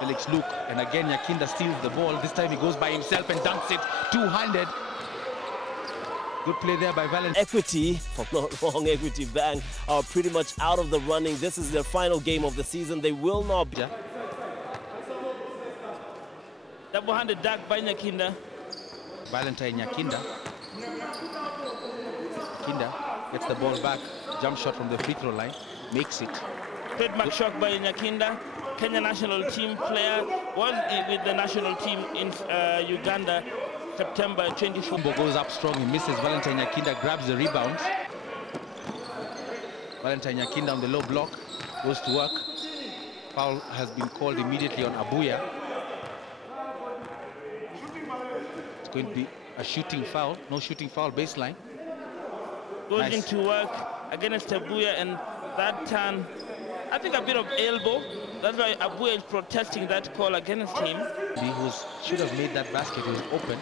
Felix Luke, and again Nyakinda steals the ball. This time he goes by himself and dunks it two-handed. Good play there by Valentine. Equity, if I'm not wrong, Equity Bank are pretty much out of the running. This is their final game of the season. They will not be. Double-handed dunk by Nyakinda. Valentine Nyakinda. Nyakinda gets the ball back. Jump shot from the free throw line. Makes it. Trademark shot by Nyakinda. Kenya national team player, was with the national team in Uganda, September 24. Goes up strong, he misses. Valentine Nyakinda grabs the rebound. Valentine Nyakinda on the low block, goes to work. Foul has been called immediately on Abuya. It's going to be a shooting foul, no shooting foul, baseline. Goes Nice. into work against Abuya, and that turn, I think a bit of elbow. That's why Abuya is protesting that call against him. He should have made that basket. He was open.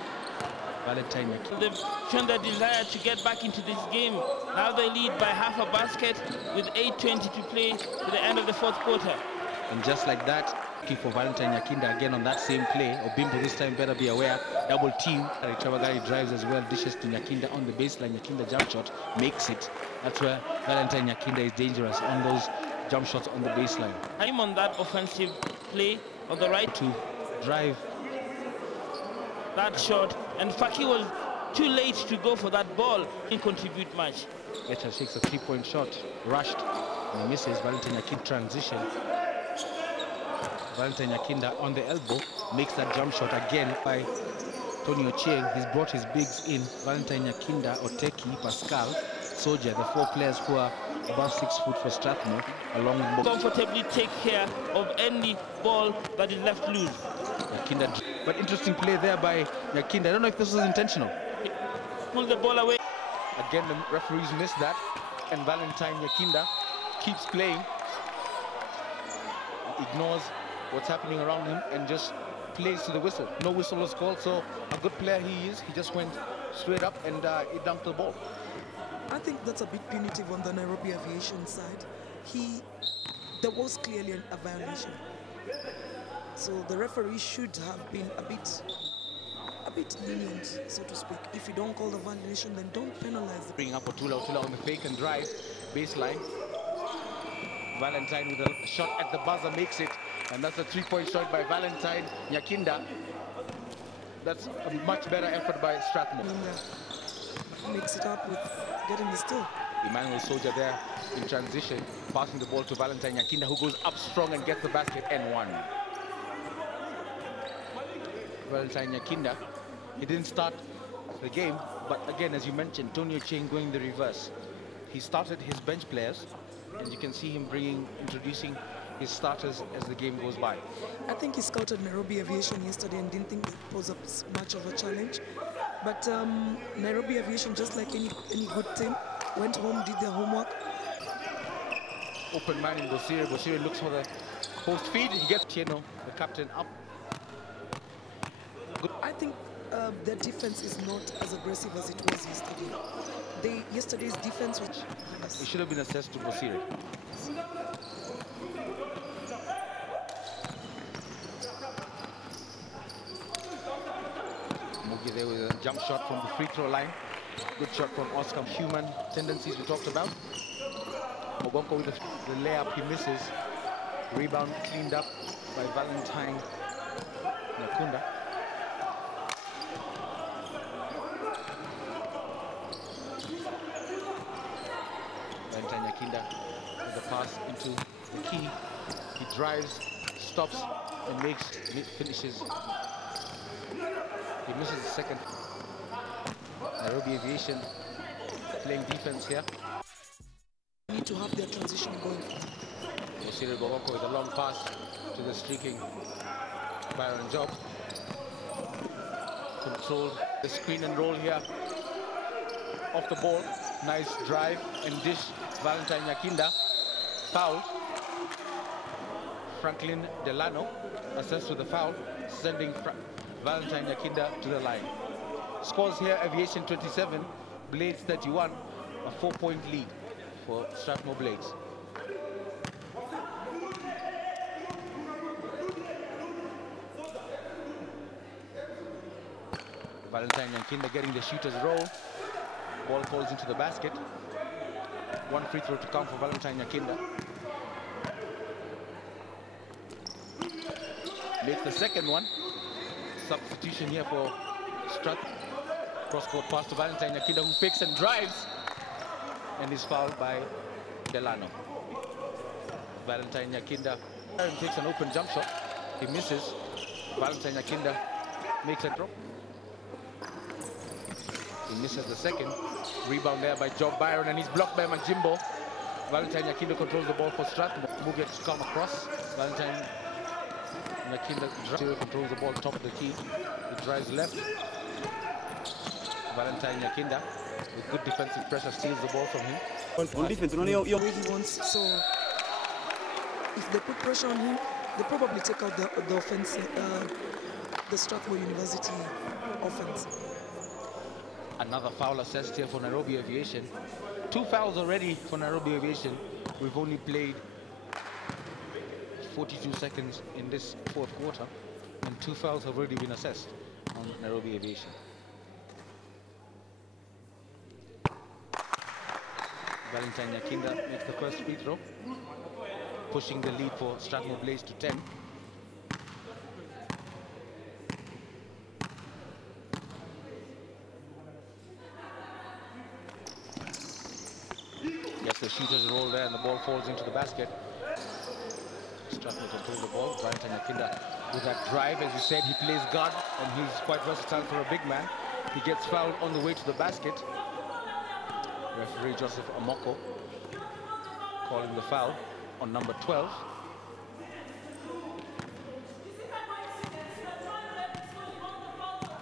Valentine Nyakinda. They've shown their desire to get back into this game. Now they lead by half a basket with 8:20 to play to the end of the fourth quarter. And just like that, looking for Valentine Nyakinda again on that same play. Obimbo this time better be aware. Double team. Chavagari drives as well, dishes to Nyakinda on the baseline. Nyakinda jump shot, makes it. That's where Valentine Nyakinda is dangerous on those jump shots on the baseline. I'm on that offensive play on the right To drive. that shot, and Faki was too late to go for that ball. Didn't contribute much. Getcha shakes a three-point shot, rushed, and he misses. Valentine Nyakinda transition. Valentine Nyakinda on the elbow makes that jump shot again by Tony Ochieng. He's brought his bigs in. Valentine Nyakinda, Oteki, Pascal, Soja, the four players who are above 6 foot for Strathmore, along with Comfortably take care of any ball that is left loose. Nyakinda. But interesting play there by Nyakinda. I don't know if this was intentional. Pull the ball away. Again, the referees missed that, and Valentine Nyakinda keeps playing, ignores what's happening around him, and just plays to the whistle. No whistle was called, so a good player he is. He just went straight up and he dunked the ball. I think that's a bit punitive on the Nairobi Aviation side. There was clearly a violation. So the referee should have been a bit lenient, so to speak. If you don't call the violation, then don't penalize. Bringing up Otula on the fake and drive, baseline. Valentine with a shot at the buzzer makes it, and that's a three-point shot by Valentine Nyakinda. That's a much better effort by Strathmore. Mix it up with getting the steal. Emmanuel Soja there in transition, passing the ball to Valentine Nyakinda, who goes up strong and gets the basket and one. Valentine Nyakinda, he didn't start the game, but again, as you mentioned, Tony Ochieng going the reverse. He started his bench players, and you can see him introducing his starters as the game goes by. I think he scouted Nairobi Aviation yesterday and didn't think it posed up much of a challenge. But Nairobi Aviation, just like any good team, went home, did their homework. Open man in Bosire. Bosire looks for the post feed. He gets Tieno, the captain, up. Good. I think their defense is not as aggressive as it was yesterday. Yesterday's defense was... It should have been assessed to Bosire. Mugi there with a jump shot from the free throw line. Good shot from Oscar. Human tendencies we talked about. Mogonko with the layup, he misses. Rebound cleaned up by Valentine Nyakinda. Valentine Nyakinda with the pass into the key. He drives, stops, and finishes. He misses the second. Nairobi Aviation playing defense here. Need to have their transition going. Osiri Boboko with a long pass to the streaking Byron Job. Controlled the screen and roll here. Off the ball. Nice drive and dish. Valentine Nyakinda. Foul. Franklin Delano assessed with the foul, sending Valentine Nyakinda to the line. Scores here, Aviation 27, Blades 31, a 4-point lead for Strathmore Blades. Valentine Nyakinda getting the shooter's roll. Ball falls into the basket. One free throw to come for Valentine Nyakinda. Makes the second one. Substitution here for Strathmore. Cross-court pass to Valentine Nyakinda, who picks and drives and is fouled by Delano. Valentine Nyakinda takes an open jump shot. He misses. Valentine Nyakinda makes a drop. He misses the second. Rebound there by Job Byron, and he's blocked by Majimbo. Valentine Nyakinda controls the ball for Strathmore. Muget to come across. Valentine Nyakinda controls the ball top of the key. He drives left. Valentine Nyakinda with good defensive pressure steals the ball from him. Where he wants, so if they put pressure on him, they probably take out the offense, the Strathmore University offense. Another foul assessed here for Nairobi Aviation. 2 fouls already for Nairobi Aviation. We've only played 42 seconds in this fourth quarter, and 2 fouls have already been assessed on Nairobi Aviation. Valentine Nyakinda makes the first free throw, pushing the lead for Strathmore Blaze to 10. Gets the shooter's roll there, and the ball falls into the basket. Strathmore controls the ball. Valentine Nyakinda with that drive, as you said, he plays guard, and he's quite versatile for a big man. He gets fouled on the way to the basket. Referee Joseph Amoko calling the foul on number 12.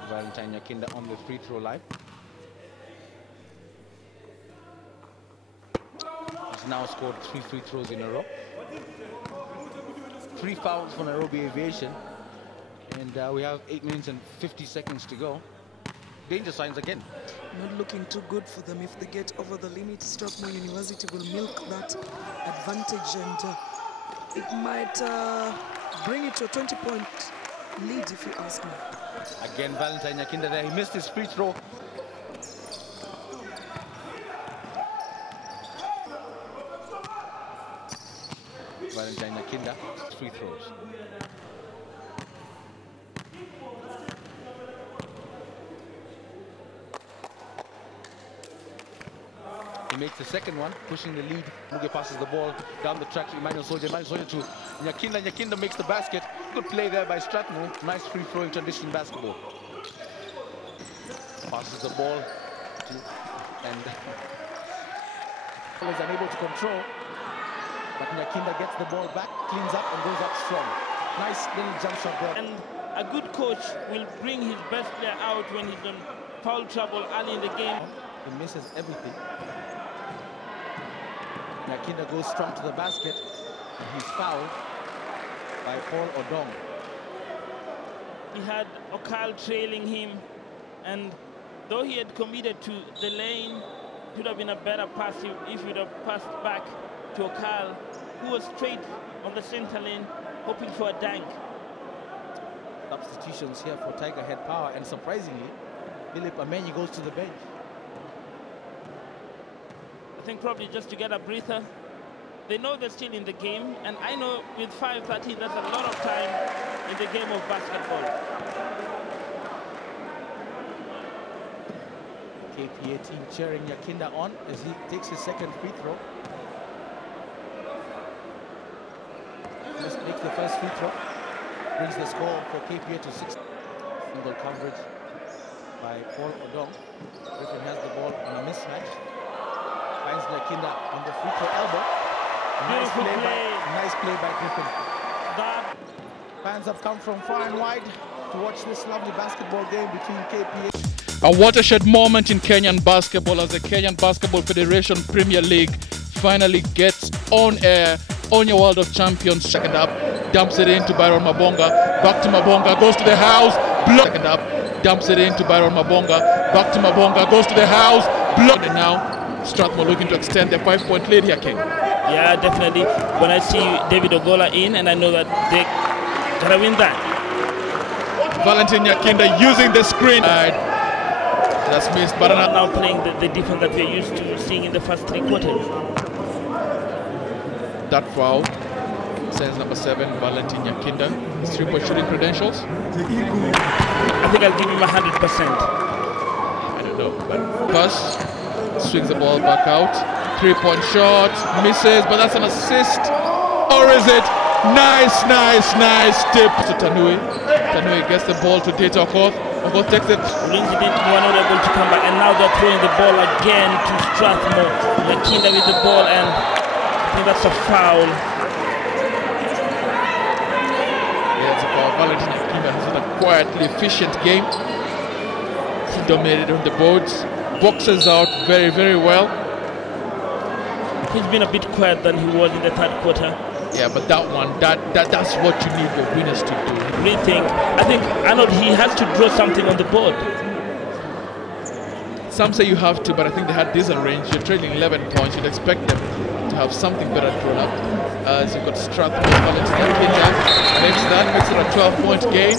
Valentine Nyakinda on the free throw line. He's now scored 3 free throws in a row. 3 fouls for Nairobi Aviation, and we have 8 minutes and 50 seconds to go. Danger signs again. Not looking too good for them. If they get over the limit, Strathmore University will milk that advantage, and it might bring it to a 20-point lead, if you ask me. Again, Valentine Nyakinda there. He missed his free throw. Valentine Nyakinda, free throws. He makes the second one, pushing the lead. Muge passes the ball down the track to Emmanuel Soldier. Emmanuel Soldier to Nyakinda. Nyakinda makes the basket. Good play there by Strathmore. Nice free throw in transition basketball. Passes the ball to, and is unable to control. But Nyakinda gets the ball back, cleans up, and goes up strong. Nice little jump shot there. And a good coach will bring his best player out when he's in foul trouble early in the game. He misses everything. Nyakinda goes strong to the basket, and he's fouled by Paul Odong. He had Okal trailing him, and though he had committed to the lane, it would have been a better pass if he would have passed back to Okal, who was straight on the center lane, hoping for a dunk. Substitutions here for Tiger Head Power, and surprisingly, Philip Amenyi goes to the bench. I think probably just to get a breather. They know they're still in the game, and I know with 5:13, that's a lot of time in the game of basketball. KPA team cheering Nyakinda on as he takes his second free throw. Just makes the first free throw. Brings the score for KPA to 6. Single coverage by Paul Odong. Griffin has the ball on a mismatch. Finds Nyakinda on the free throw elbow. Nice play by Griffin. That Fans have come from far and wide to watch this lovely basketball game between KPA. A watershed moment in Kenyan basketball as the Kenyan Basketball Federation Premier League finally gets on air on your World of Champions. Second up, dumps it into Byron Mabonga. Back to Mabonga, goes to the house. Block. Second up, dumps it into Byron Mabonga. Back to Mabonga, goes to the house. Block. And now Strathmore looking to extend their 5-point lead here, King. Yeah, definitely. When I see David Ogola in, and I know that they're gonna win that. Valentine Nyakinda using the screen. That's missed. But now playing the defense that we're used to seeing in the first 3 quarters. that foul sends number 7, Valentine Nyakinda. His 3-point shooting credentials. I think I'll give him 100%. I don't know, but pass, swings the ball back out. 3-point shot, misses, but that's an assist. Or is it? Nice tip to Tanui. Tanui gets the ball to Data Okoth. Okoth takes it. Ulinzi were not able to come back, and now they're throwing the ball again to Strathmore. Nyakinda with the ball, and I think that's a foul. Yeah, it's a foul. Valentine Nyakinda has had a quietly efficient game. He dominated on the boards. Boxes out very well. He's been a bit quiet than he was in the 3rd quarter. Yeah, but that one, that's what you need your winners to do. I think Arnold, he has to draw something on the board. Some say you have to, but I think they had this arranged. You're trailing 11 points. You'd expect them to have something better drawn up. As you've got Strathmore, Valentine Nyakinda makes it a 12-point game.